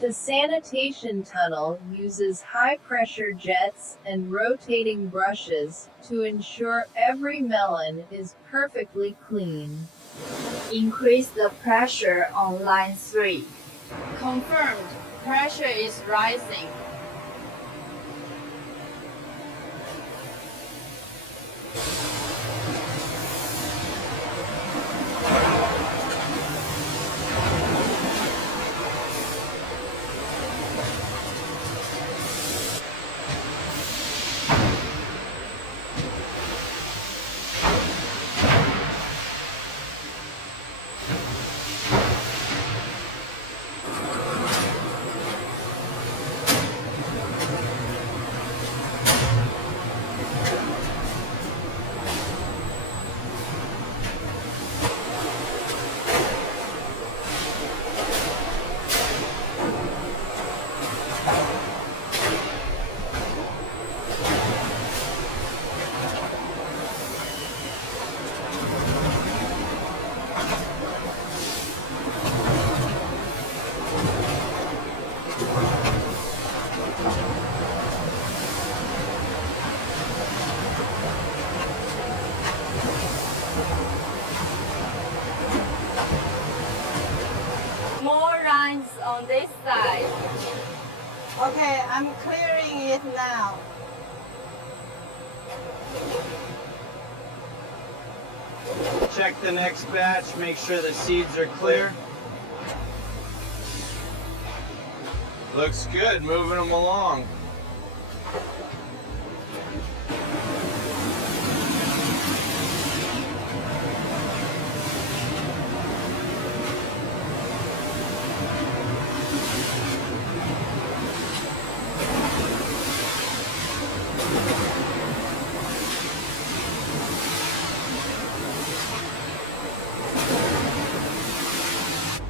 The sanitation tunnel uses high-pressure jets and rotating brushes to ensure every melon is perfectly clean. Increase the pressure on line 3. Confirmed. Pressure is rising. More lines on this side. Okay, I'm clearing it now. Check the next batch, make sure the seeds are clear. Looks good, moving them along.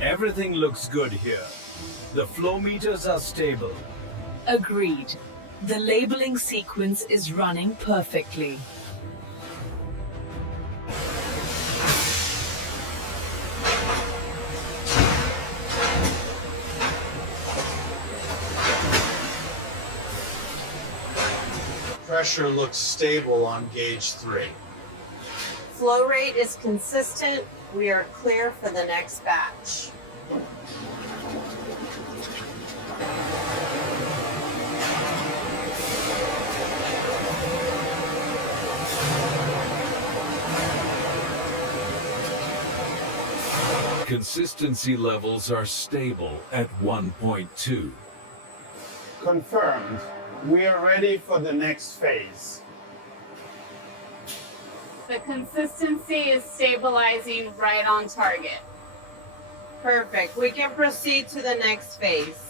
Everything looks good here. The flow meters are stable. Agreed. The labeling sequence is running perfectly. Pressure looks stable on gauge 3. Flow rate is consistent. We are clear for the next batch. Consistency levels are stable at 1.2. Confirmed. We are ready for the next phase. The consistency is stabilizing right on target. Perfect. We can proceed to the next phase.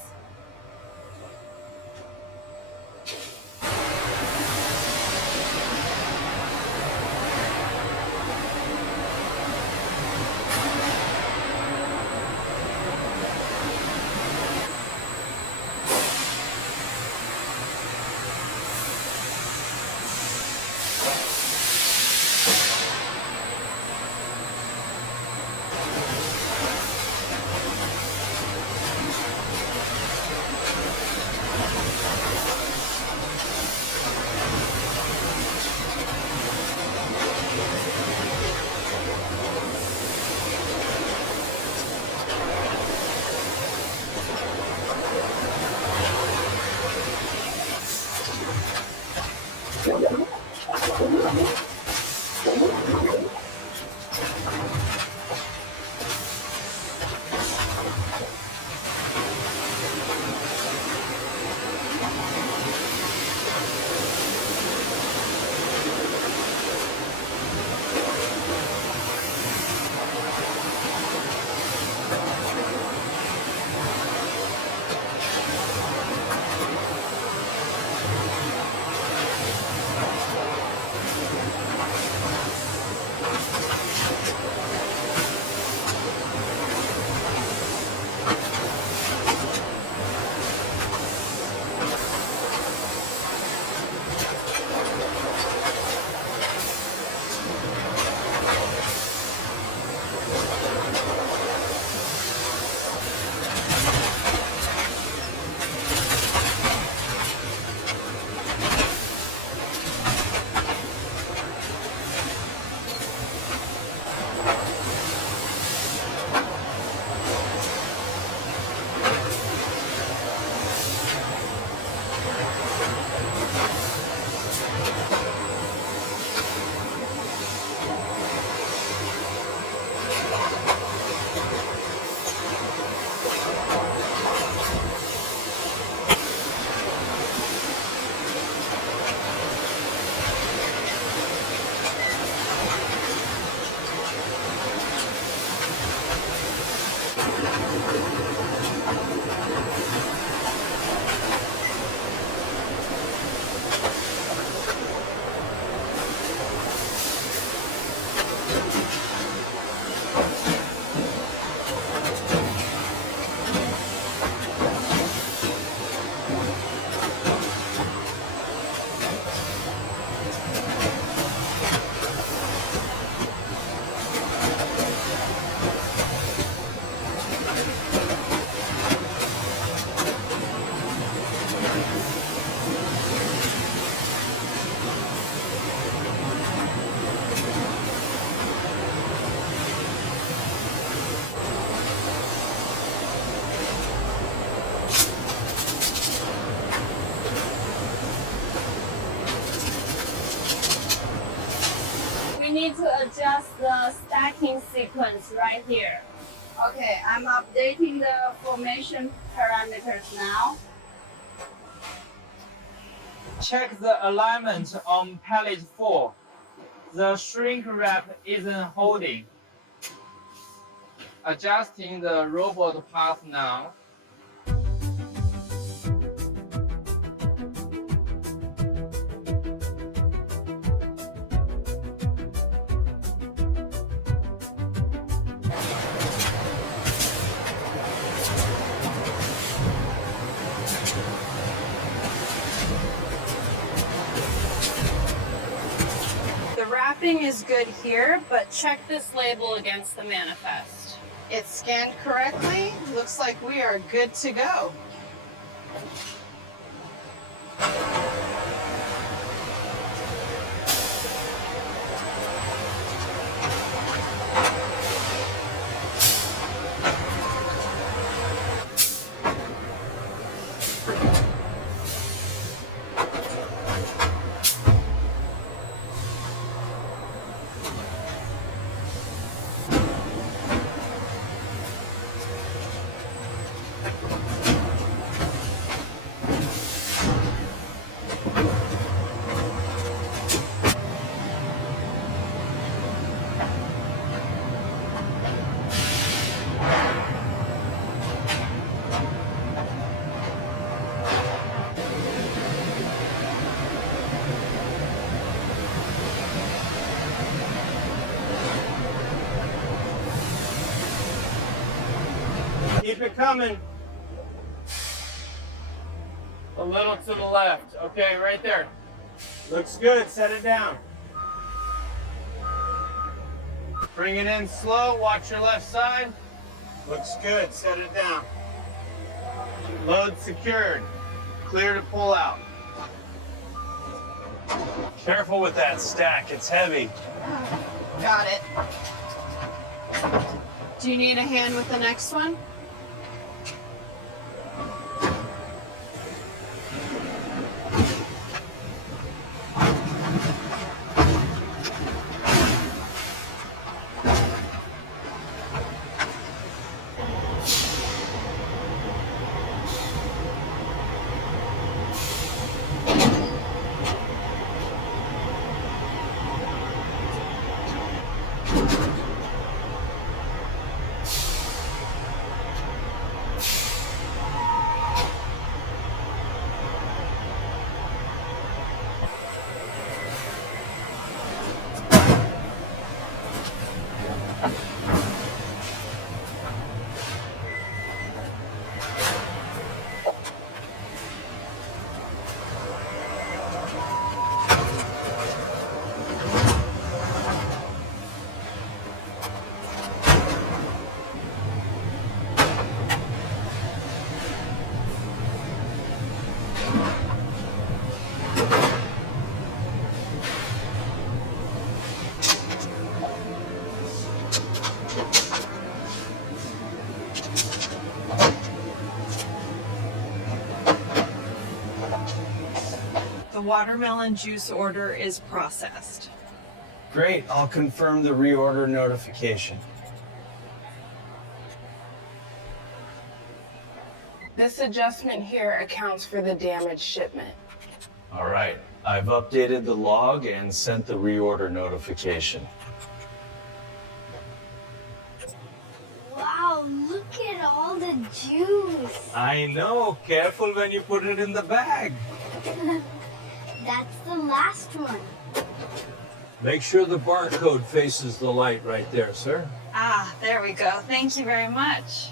adjust the stacking sequence right here. Okay, I'm updating the formation parameters now. Check the alignment on pallet 4. The shrink wrap isn't holding. Adjusting the robot path now. The wrapping is good here, but Check this label against the manifest. it's scanned correctly. Looks like we are good to go. Keep it coming. A little to the left. Okay, right there. Looks good. Set it down. Bring it in slow. Watch your left side. Looks good. Set it down. Load secured. Clear to pull out. Careful with that stack, it's heavy. Got it. Do you need a hand with the next one? The watermelon juice order is processed. Great. I'll confirm the reorder notification. This adjustment here accounts for the damaged shipment. All right, I've updated the log and sent the reorder notification. Wow, look at all the juice. I know, careful when you put it in the bag. That's the last one. Make sure the barcode faces the light right there, sir. Ah, there we go. Thank you very much.